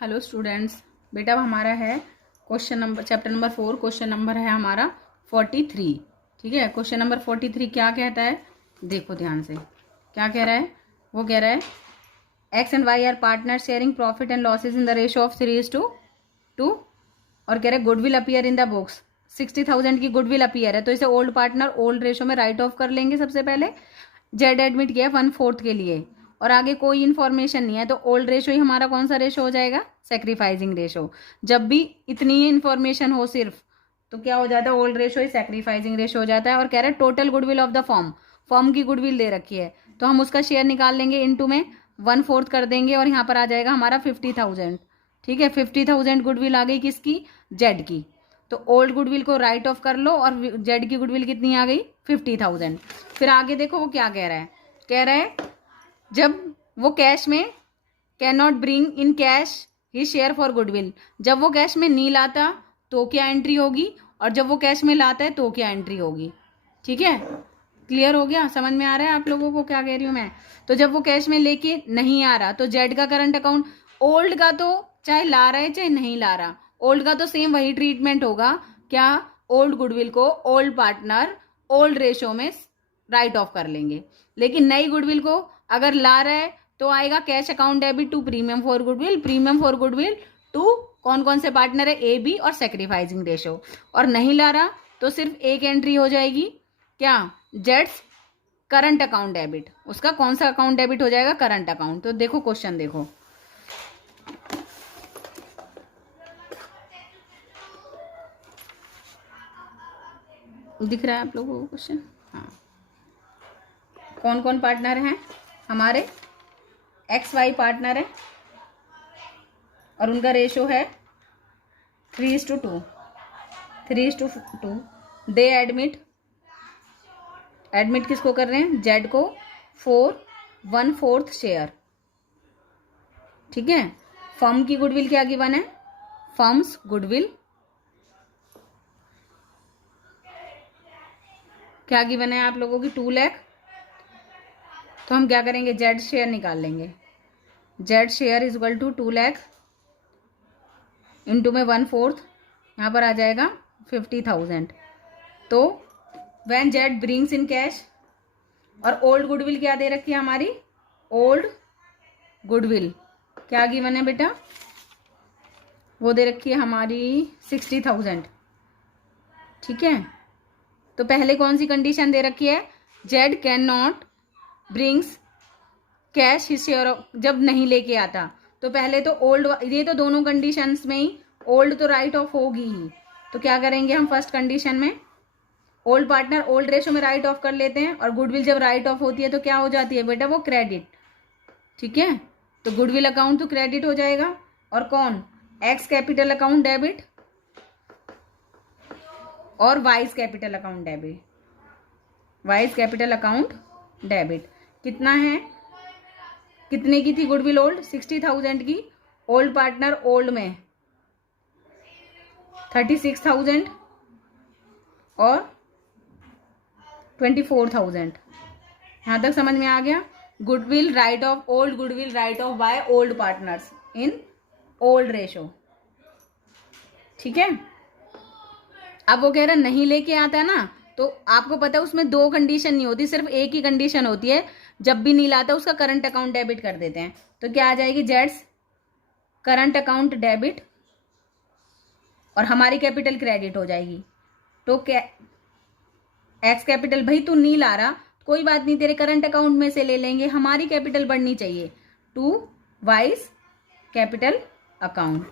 Hello students, बेटा अब हमारा है question number chapter number 4। Question number है हमारा 43। ठीक है, क्वेश्चन नंबर 43 क्या कहता है, देखो ध्यान से। क्या कह रहा है, वो कह रहा है X and Y are partner sharing profit and losses in the ratio of 3:2 और कह रहे goodwill appear in the books. 60,000 की गुडविल अपीयर है तो इसे ओल्ड पार्टनर ओल्ड रेशो में राइट ऑफ कर लेंगे। सबसे पहले जेड एडमिट किया 1/4 के लिए और आगे कोई इन्फॉर्मेशन नहीं है तो ओल्ड रेशो ही हमारा कौन सा रेशो हो जाएगा, सेक्रीफाइसिंग रेशो। जब भी इतनी ही इन्फॉर्मेशन हो सिर्फ तो क्या हो जाता है, ओल्ड रेशो ही सेक्रीफाइसिंग रेशो हो जाता है। और कह रहे हैं total goodwill of the form, form की गुडविल दे रखी है तो हम उसका शेयर निकाल लेंगे, इनटू में 1/4 कर देंगे और यहाँ पर आ जाएगा हमारा 50,000। ठीक है, 50,000 गुडविल आ गई किसकी, जेड की। तो ओल्ड गुडविल को राइट ऑफ कर लो और जेड की गुडविल कितनी आ गई, 50,000। फिर आगे देखो वो क्या कह रहा है, कह रहा है जब वो कैश में can not bring in cash he share for goodwill. जब वो कैश में नहीं लाता तो क्या एंट्री होगी और जब वो कैश में लाता है तो क्या एंट्री होगी। ठीक है, क्लियर हो गया, समझ में आ रहा है आप लोगों को क्या कह रही हूँ मैं। तो जब वो कैश में लेके नहीं आ रहा तो जेड का करंट अकाउंट, ओल्ड का तो चाहे ला रहा है चाहे नहीं ला रहा, ओल्ड का तो सेम वही ट्रीटमेंट होगा। क्या, ओल्ड गुडविल को ओल्ड पार्टनर ओल्ड रेशो में राइट ऑफ कर लेंगे। लेकिन नई गुडविल को अगर ला रहा है तो आएगा cash account debit to premium for goodwill, premium for goodwill to कौन कौन से पार्टनर है, ए बी और सेक्रीफाइसिंग रेशो। और नहीं ला रहा तो सिर्फ एक एंट्री हो जाएगी, क्या, जेड्स करंट अकाउंट डेबिट। उसका कौन सा अकाउंट डेबिट हो जाएगा, करंट अकाउंट। तो देखो क्वेश्चन देखो, दिख रहा है आप लोगों को क्वेश्चन। हाँ, कौन कौन पार्टनर हैं हमारे, एक्स वाई पार्टनर है और उनका रेशो है 3:2। 3:2 दे एडमिट किसको कर रहे हैं, जेड को, 1/4 शेयर। ठीक है, फर्म की गुडविल क्या गिवन है, फर्म्स गुडविल क्या गिवन है आप लोगों की, 2 लाख। तो हम क्या करेंगे, जेड शेयर निकाल लेंगे। Z share is equal to 2 lakh into में 1/4, यहाँ पर आ जाएगा 50,000। तो when Z brings in cash, और ओल्ड गुडविल क्या दे रखी है हमारी, ओल्ड गुडविल क्या गिवन है बेटा, वो दे रखी है हमारी 60,000। ठीक है, तो पहले कौन सी कंडीशन दे रखी है, Z can not brings cash his share, जब नहीं लेके आता तो पहले तो ओल्ड, ये तो दोनों कंडीशंस में ही ओल्ड तो राइट ऑफ होगी ही। तो क्या करेंगे हम, फर्स्ट कंडीशन में ओल्ड पार्टनर ओल्ड रेशो में राइट ऑफ कर लेते हैं और गुडविल जब राइट ऑफ होती है तो क्या हो जाती है बेटा, वो क्रेडिट। ठीक है, तो गुडविल अकाउंट तो क्रेडिट हो जाएगा और कौन, एक्स कैपिटल अकाउंट डेबिट और Y's capital account debit. Wise capital account debit कितना है, कितने की थी गुडविल ओल्ड, 60,000 की, ओल्ड पार्टनर ओल्ड में 36,000 और 24,000। यहां तक समझ में आ गया। Goodwill right of, old goodwill right of by old partners in old ratio. ठीक है, अब वो कह रहा नहीं लेके आता ना, तो आपको पता है उसमें 2 कंडीशन नहीं होती, सिर्फ एक ही कंडीशन होती है, जब भी नहीं लाता उसका करंट अकाउंट डेबिट कर देते हैं। तो क्या आ जाएगी, जेड्स करंट अकाउंट डेबिट और हमारी कैपिटल क्रेडिट हो जाएगी। तो क्या, एक्स कैपिटल, भाई तू नहीं ला रहा कोई बात नहीं, तेरे करंट अकाउंट में से ले लेंगे, हमारी कैपिटल बढ़नी चाहिए, टू वाइज कैपिटल अकाउंट।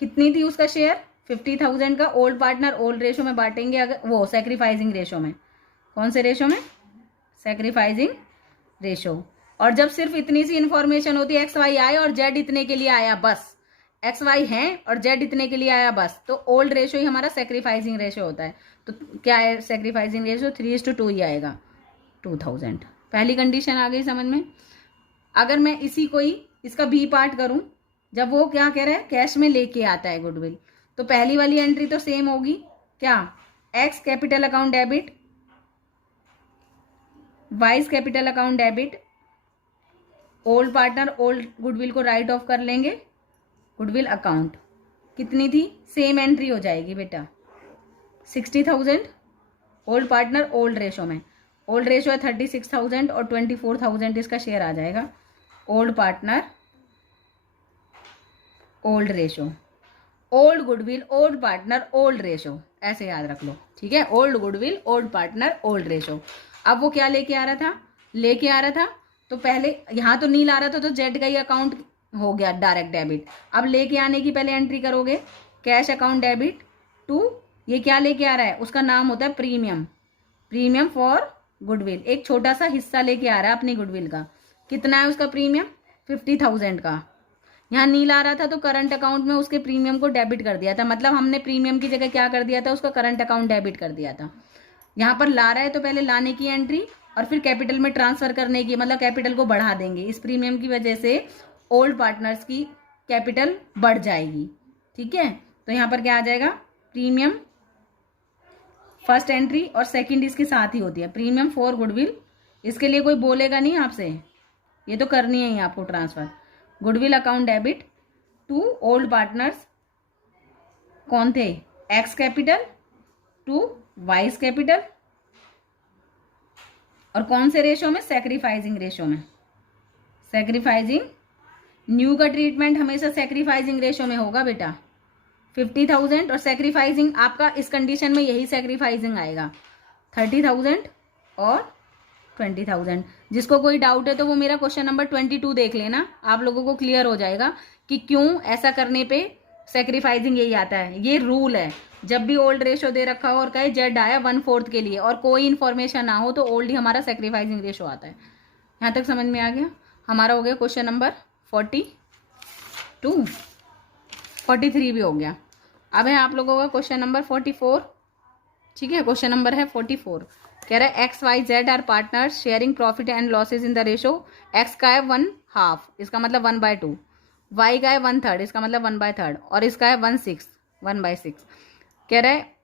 कितनी थी उसका शेयर, 50,000 का। ओल्ड पार्टनर ओल्ड रेशो में बांटेंगे, अगर वो सेक्रीफाइसिंग रेशो में, कौन से रेशो में, सेक्रीफाइसिंग रेशो। और जब सिर्फ इतनी सी इंफॉर्मेशन होती है, एक्स वाई आए और जेड इतने के लिए आया बस, एक्स वाई है और जेड इतने के लिए आया बस, तो ओल्ड रेशो ही हमारा सेक्रीफाइसिंग रेशो होता है। तो क्या है सेक्रीफाइसिंग रेशो, 3:2 ही आएगा, 2000। पहली कंडीशन आ गई समझ में। अगर मैं इसी को ही इसका बी पार्ट करूं, जब वो क्या कह रहा है, कैश में लेके आता है गुडविल, तो पहली वाली एंट्री तो सेम होगी, क्या, x capital account debit wise capital account debit, old partner old goodwill को राइट ऑफ कर लेंगे गुडविल अकाउंट कितनी थी, सेम एंट्री हो जाएगी बेटा 60,000 ओल्ड पार्टनर ओल्ड रेशो में, ओल्ड रेशो है 36,000 और 24,000 इसका शेयर आ जाएगा। Old partner old ratio, old goodwill old partner old ratio, ऐसे याद रख लो, ठीक है। Old goodwill old partner old ratio. अब वो क्या लेके आ रहा था, तो पहले यहाँ तो नील आ रहा था तो जेड का ही अकाउंट हो गया डायरेक्ट डेबिट। अब लेके आने की पहले एंट्री करोगे कैश अकाउंट डेबिट टू, ये क्या लेके आ रहा है, उसका नाम होता है प्रीमियम, प्रीमियम फॉर गुडविल। एक छोटा सा हिस्सा लेके आ रहा है अपनी गुडविल का, कितना है उसका प्रीमियम, 50,000 का। यहाँ नील आ रहा था तो करंट अकाउंट में उसके प्रीमियम को डेबिट कर दिया था, मतलब हमने प्रीमियम की जगह क्या कर दिया था, उसका करंट अकाउंट डेबिट कर दिया था। यहाँ पर ला रहा है तो पहले लाने की एंट्री और फिर कैपिटल में ट्रांसफर करने की, मतलब कैपिटल को बढ़ा देंगे। इस प्रीमियम की वजह से ओल्ड पार्टनर्स की कैपिटल बढ़ जाएगी, ठीक है। तो यहाँ पर क्या आ जाएगा, प्रीमियम फर्स्ट एंट्री और सेकंड इसके साथ ही होती है, प्रीमियम फॉर गुडविल। इसके लिए कोई बोलेगा नहीं आपसे, ये तो करनी है ही आपको transfer. Goodwill account debit to old partners, कौन थे, X capital to Y's capital, और कौन से रेशो में, सैक्रिफाइसिंग रेशो में। सैक्रिफाइसिंग, न्यू का ट्रीटमेंट हमेशा सैक्रिफाइसिंग रेशो में होगा बेटा। 50,000 और सैक्रिफाइसिंग आपका इस कंडीशन में यही सैक्रिफाइसिंग आएगा, 30,000 और 20,000। जिसको कोई डाउट है तो वो मेरा क्वेश्चन नंबर 22 देख लेना, आप लोगों को क्लियर हो जाएगा कि क्यों ऐसा करने पे सैक्रिफाइसिंग यही आता है। ये रूल है, जब भी ओल्ड रेशो दे रखा हो और कहे जेड आया 1/4 के लिए और कोई इन्फॉर्मेशन ना हो तो ओल्ड ही हमारा सैक्रिफाइसिंग रेशो आता है। यहाँ तक समझ में आ गया। हमारा हो गया क्वेश्चन नंबर 42, 43 भी हो गया। अब है आप लोगों का क्वेश्चन नंबर 44, ठीक है। क्वेश्चन नंबर है 44, कह रहा है X Y Z are partners sharing profit and losses in the ratio, X का है 1/2 इसका मतलब 1/2, वाई का है 1/3 इसका मतलब 1/3 और इसका है 1/6। कह रहा है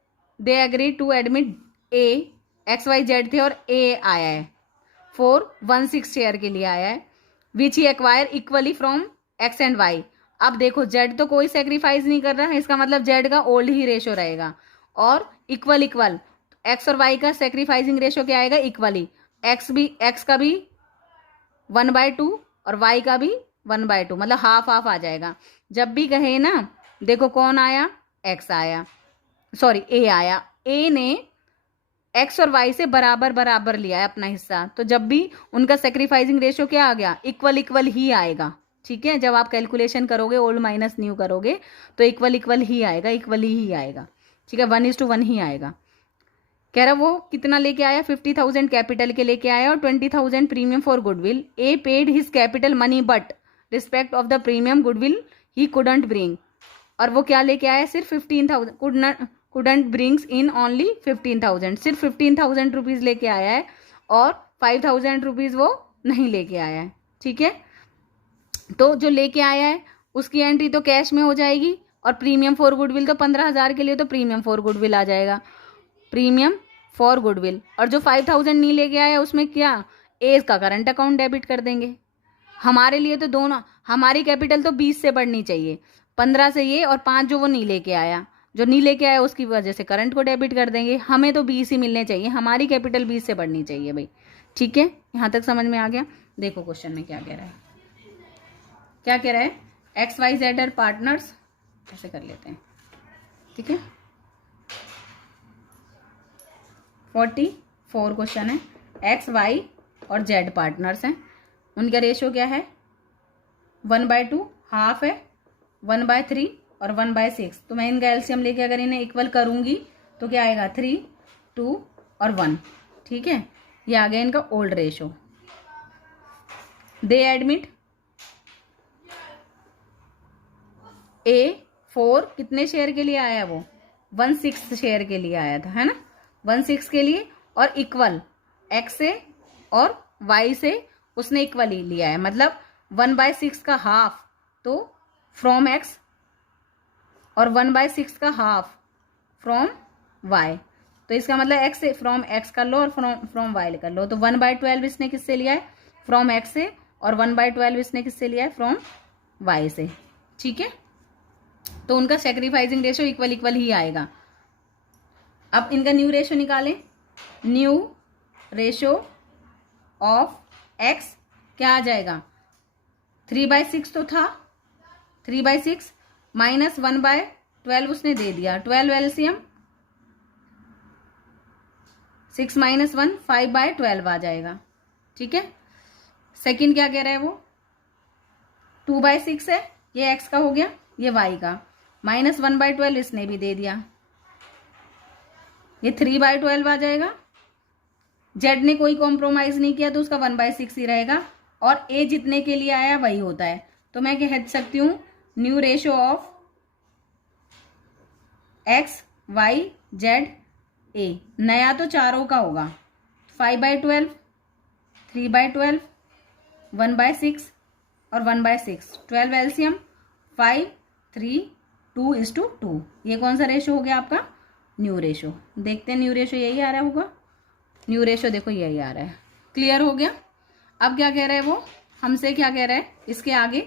they agree to admit A, X Y Z थे और ए आया है फॉर 1/6 शेयर के लिए आया है, which he acquire equally from X and Y. अब देखो जेड तो कोई सेक्रीफाइस नहीं कर रहा है, इसका मतलब जेड का ओल्ड ही रेशो रहेगा, और इक्वल एक्स और वाई का सेक्रीफाइसिंग रेशो क्या आएगा, इक्वली। एक्स का भी 1/2 और वाई का भी 1/2, मतलब हाफ हाफ आ जाएगा। जब भी कहे ना, देखो कौन आया, एक्स आया, सॉरी ए आया, ए ने एक्स और वाई से बराबर बराबर लिया है अपना हिस्सा, तो जब भी उनका सेक्रीफाइसिंग रेशो क्या आ गया, इक्वल ही आएगा, ठीक है। जब आप कैलकुलेशन करोगे ओल्ड माइनस न्यू करोगे तो इक्वल ही आएगा, इक्वली ही आएगा, ठीक है, 1:1 ही आएगा। कह रहा वो कितना लेके आया, 50,000 कैपिटल के लेके आया और 20,000 premium for goodwill. A paid his capital money but respect of the premium goodwill he couldn't bring, और वो क्या लेके आया, सिर्फ 15,000, कुडंट ब्रिंग्स इन ओनली 15,000, सिर्फ 15,000 रुपीज लेके आया है और 5,000 रुपीज वो नहीं लेके आया है, ठीक है। तो जो लेके आया है उसकी एंट्री तो कैश में हो जाएगी, और प्रीमियम फॉर गुडविल तो 15,000 के लिए तो प्रीमियम फॉर गुडविल आ जाएगा, प्रीमियम फॉर गुडविल। और जो 5,000 नहीं लेके आया उसमें क्या, ए का करंट अकाउंट डेबिट कर देंगे। हमारे लिए तो दोनों, हमारी कैपिटल तो 20 से बढ़नी चाहिए, 15 से ये और 5 जो वो नहीं लेके आया, जो नहीं लेके आया उसकी वजह से करंट को डेबिट कर देंगे। हमें तो 20 ही मिलने चाहिए, हमारी कैपिटल 20 से बढ़नी चाहिए भाई, ठीक है। यहाँ तक समझ में आ गया। देखो क्वेश्चन में क्या कह रहा है, क्या कह रहा है, X Y Z are partners, ऐसे कर लेते हैं, ठीक है। 44 क्वेश्चन है, एक्स वाई और जेड पार्टनर्स हैं, उनका रेशो क्या है, 1/2, हाफ है, 1/3 और 1/6। तो मैं इनका एलसीएम लेके अगर इन्हें इक्वल करूंगी तो क्या आएगा, 3, 2 और 1, ठीक है। ये आ गया इनका ओल्ड रेशो। दे एडमिट ए 4 कितने शेयर के लिए आया, वो 1/6 शेयर के लिए आया था, है ना, 1/6 के लिए, और इक्वल एक्स से और वाई से उसने इक्वली लिया है, मतलब 1/6 का हाफ तो फ्रॉम एक्स और 1/6 का हाफ फ्रॉम वाई। तो इसका मतलब एक्स से फ्रॉम एक्स कर लो और फ्रॉम वाई कर लो। तो 1/12 इसने किससे लिया है, फ्रॉम एक्स से, और 1/12 इसने किससे लिया है, फ्रॉम वाई से, ठीक है। तो उनका सेक्रीफाइसिंग रेशो इक्वल इक्वल ही आएगा। अब इनका न्यू रेशो निकालें। न्यू रेशो ऑफ एक्स क्या आ जाएगा, 3/6 तो था, 3/6 माइनस 1/12 उसने दे दिया, 12 एलसीएम, 6 माइनस 1 5/12 आ जाएगा। ठीक है। सेकंड क्या कह रहा है वो, 2/6 है, ये एक्स का हो गया, ये वाई का, माइनस 1/12 इसने भी दे दिया, ये 3/12 आ जाएगा। जेड ने कोई कॉम्प्रोमाइज नहीं किया तो उसका 1/6 ही रहेगा, और ए जितने के लिए आया वही होता है। तो मैं कह सकती हूँ new ratio of X Y Z A, नया तो चारों का होगा, 5/12, 3/12, 1/6 और 1/6, 12 एलसीएम, 5, 3, 2:2। ये कौन सा रेशो हो गया आपका, न्यू रेशो। देखते हैं न्यू रेशो यही आ रहा होगा, न्यू रेशो देखो यही आ रहा है। क्लियर हो गया। अब क्या कह रहा है वो हमसे, क्या कह रहा है इसके आगे,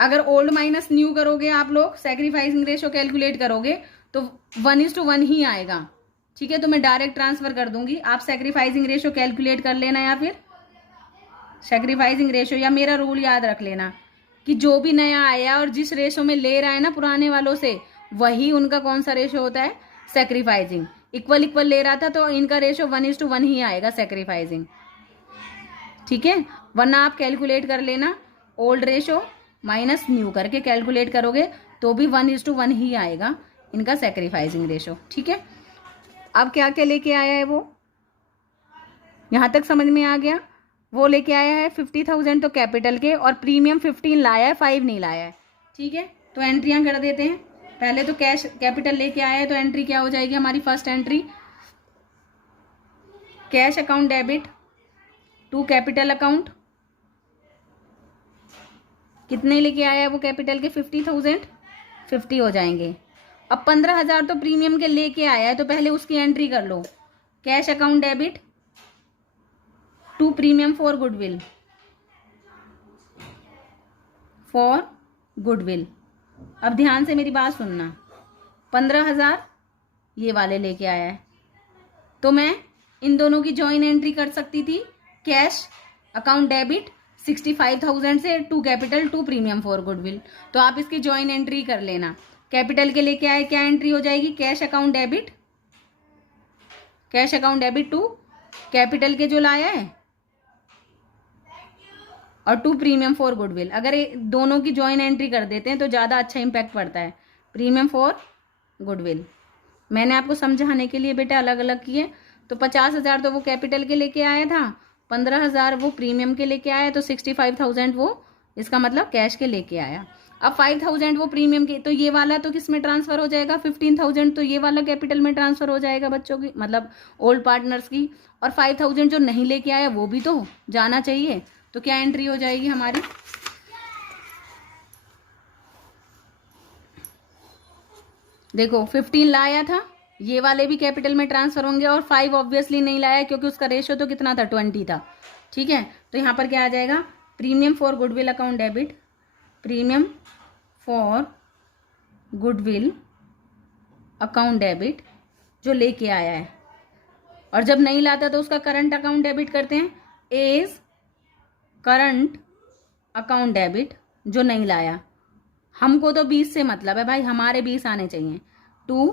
अगर ओल्ड माइनस न्यू करोगे आप लोग, सेक्रीफाइसिंग रेशो कैलकुलेट करोगे तो 1:1 ही आएगा। ठीक है, तो मैं डायरेक्ट ट्रांसफर कर दूंगी, आप सेक्रीफाइसिंग रेशो कैलकुलेट कर लेना, या फिर सेक्रीफाइसिंग रेशो, या मेरा रूल याद रख लेना कि जो भी नया आया और जिस रेशो में ले रहा है ना पुराने वालों से, वही उनका कौन सा रेशो होता है, सेक्रीफाइसिंग। इक्वल इक्वल ले रहा था तो इनका रेशो 1:1 ही आएगा सेक्रीफाइसिंग। ठीक है, वरना आप कैलकुलेट कर लेना, ओल्ड रेशो माइनस न्यू करके कैलकुलेट करोगे तो भी 1:1 ही आएगा इनका सेक्रीफाइसिंग रेशो। ठीक है। अब क्या क्या लेके आया है वो, यहां तक समझ में आ गया। वो लेके आया है 50,000 तो कैपिटल के, और प्रीमियम 15 लाया है, 5 नहीं लाया है। ठीक है, तो एंट्रियां कर देते हैं। पहले तो कैश कैपिटल लेके आया है, तो एंट्री क्या हो जाएगी हमारी, first entry cash account debit to capital account. कितने लेके आया है वो कैपिटल के, 50,000, 50 हो जाएंगे। अब 15,000 तो प्रीमियम के लेके आया है, तो पहले उसकी एंट्री कर लो, cash account debit to premium for goodwill, for goodwill. अब ध्यान से मेरी बात सुनना, 15,000 ये वाले लेके आया है, तो मैं इन दोनों की जॉइन एंट्री कर सकती थी, कैश अकाउंट डेबिट 65,000 से to capital to premium for goodwill. तो आप इसकी जॉइन एंट्री कर लेना। कैपिटल के लेके आए, क्या एंट्री हो जाएगी, cash account debit, cash account debit to capital के जो लाया है, और टू प्रीमियम फॉर गुडविल। अगर ये दोनों की जॉइन एंट्री कर देते हैं तो ज़्यादा अच्छा इंपैक्ट पड़ता है, प्रीमियम फॉर गुडविल। मैंने आपको समझाने के लिए बेटा अलग अलग किए। तो 50,000 तो वो कैपिटल के लेके आया था, 15,000 वो प्रीमियम के लेके आया, तो 65,000 वो इसका मतलब कैश के लेके आया। अब 5,000 वो प्रीमियम के, तो ये वाला तो किस में ट्रांसफर हो जाएगा, 15,000 तो ये वाला कैपिटल में ट्रांसफर हो जाएगा बच्चों की, मतलब ओल्ड पार्टनर्स की। और 5,000 जो नहीं लेके आया वो भी तो जाना चाहिए। तो क्या एंट्री हो जाएगी हमारी, देखो 15 लाया था, ये वाले भी कैपिटल में ट्रांसफर होंगे, और 5 ऑब्वियसली नहीं लाया क्योंकि उसका रेशो तो कितना था, 20 था। ठीक है, तो यहाँ पर क्या आ जाएगा, premium for goodwill account debit, premium for goodwill account debit जो लेके आया है, और जब नहीं लाता तो उसका करंट अकाउंट डेबिट करते हैं, एज करंट अकाउंट डेबिट जो नहीं लाया। हमको तो 20 से मतलब है भाई, हमारे 20 आने चाहिए। टू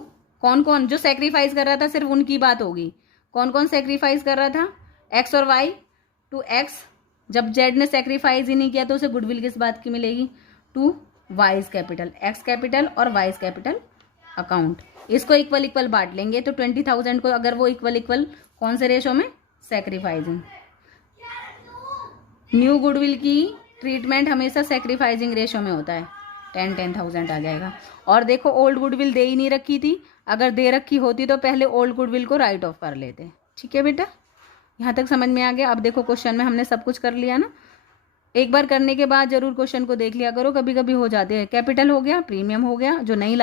कौन कौन जो सेक्रीफाइस कर रहा था, सिर्फ उनकी बात होगी। कौन कौन सेक्रीफाइस कर रहा था, एक्स और वाई। टू एक्स, जब जेड ने सेक्रीफाइस ही नहीं किया तो उसे गुडविल किस बात की मिलेगी, to Y's capital, X capital और वाइज कैपिटल अकाउंट। इसको इक्वल इक्वल बांट लेंगे, तो 20,000 को अगर वो इक्वल इक्वल कौन से रेशो में, सेक्रीफाइसिंग। न्यू गुडविल की ट्रीटमेंट हमेशा सेक्रीफाइसिंग रेशो में होता है, 10,000 आ जाएगा। और देखो ओल्ड गुडविल दे ही नहीं रखी थी, अगर दे रखी होती तो पहले ओल्ड गुडविल को राइट ऑफ कर लेते। ठीक है बेटा, यहाँ तक समझ में आ गया। अब देखो क्वेश्चन में हमने सब कुछ कर लिया ना, एक बार करने के बाद जरूर क्वेश्चन को देख लिया करो, कभी कभी हो जाते हैं। कैपिटल हो गया, प्रीमियम हो गया, जो नहीं